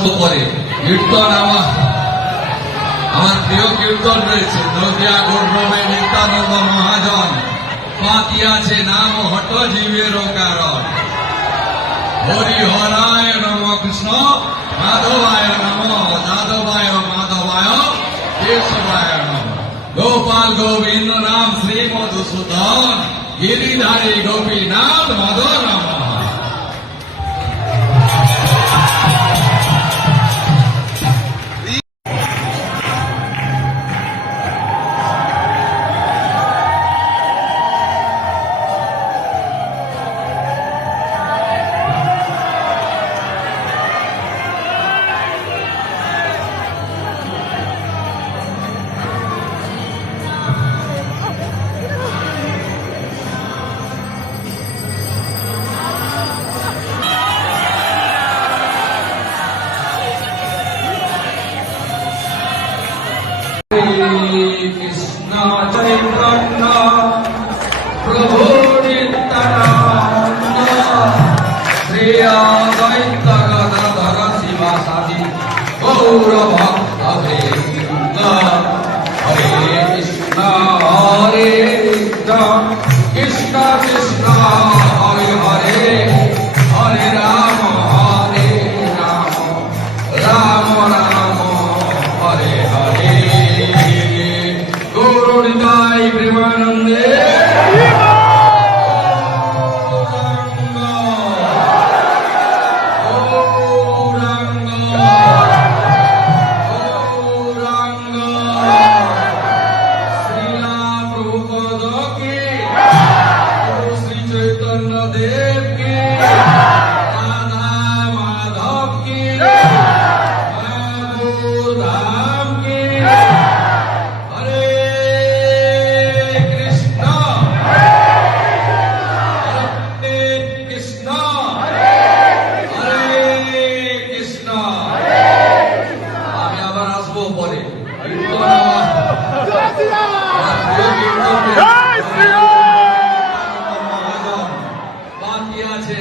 আসবো পরে। কীর্তন আমার প্রিয় কীর্তন রয়েছে। নদিয়া গৌরবে নিত্যানন্দ মহাজন পাতিয়াছে নাম হট জীবের কারণ। হরি হরায় নম কৃষ্ণ মাধবায় নম যাদবায় মাধবায় কেশবায় নম। গোপাল গোবিন্দ নাম শ্রী মধুসূদন গিরিধারী গোপীনাথ মদন নম। কৃষ্ণ চৈতন্য প্রভু নিত্যানন্দ শ্রী অদ্বৈত গদাধর শিবাসাদি গৌর ভক্ত বৃন্দ। হরে কৃষ্ণ কৃষ্ণ কৃষ্ণ হরে হরে হরে রাম রাম রাম হরে হরে। গৌরনিতাই প্রেমানন্দে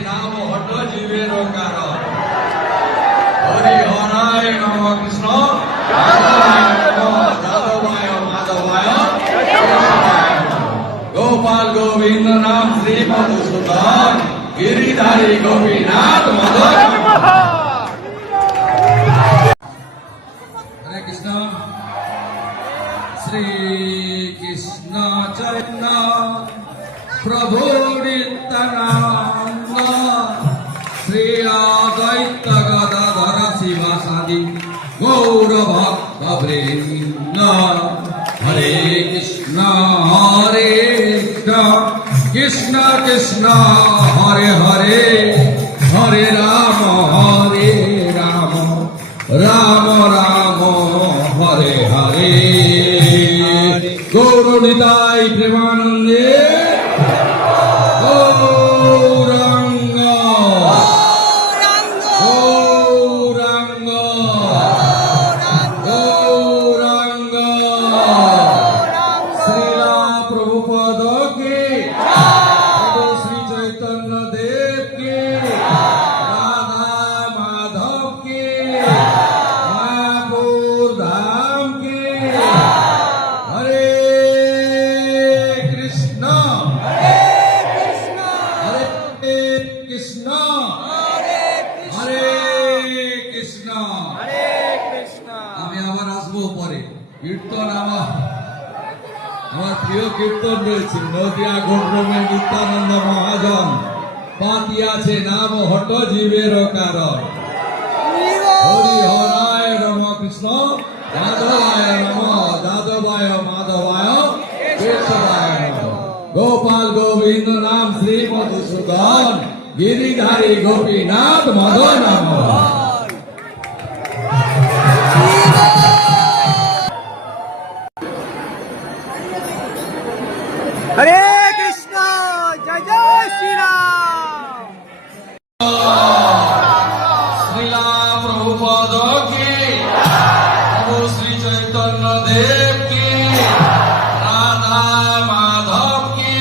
নাম হট জীবের কারণ। হরি হরায় নম কৃষ্ণ যাদবায় মাধবায় গোপাল গোবিন্দ নাম শ্রী মধুসূদন গিরিধারী গোপীনাথ মদন। হরে কৃষ্ণ। শ্রী কৃষ্ণ চৈতন্য প্রভু নিত্যানন্দ শ্রী অদ্বৈত গদাধর শিবাসাদি গৌর ভক্ত বৃন্দ। হরে কৃষ্ণ কৃষ্ণ কৃষ্ণ হরে হরে হরে রাম রাম রাম হরে হরে। গৌরনিতাই প্রেমানন্দে কীর্তন আমার প্রিয় কীর্তন রয়েছে। নদিয়া গৌরবে নিত্যানন্দ মহাজন পাতিয়াছে নাম হট জীবের কারণ। হরি হরায় নম কৃষ্ণ যাদবায় নম যাদবায় মাধবায় কেশবায় নম। গোপাল গোবিন্দ নাম শ্রী মধুসূদন গিরিধারী গোপীনাথ মদন নম। হরে কৃষ্ণ জয় জয় শ্রীরাম। শ্রীলা প্রভুপদ কি প্রভু শ্রী চৈতন্য দেব কি রাধা মাধব কি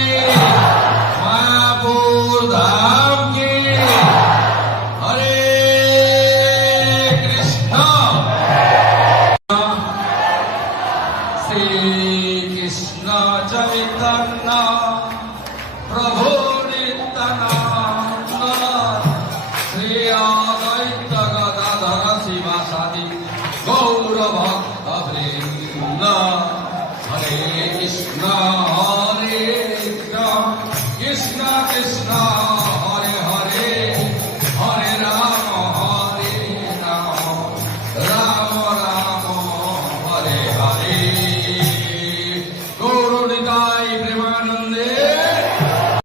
মায়াপুর ধাম কি। হরে প্রভু নিত্যানন্দ শ্রী অদ্বৈত গদাধর শিবাসাদি গৌর ভক্ত বৃন্দ হরে কৃষ্ণ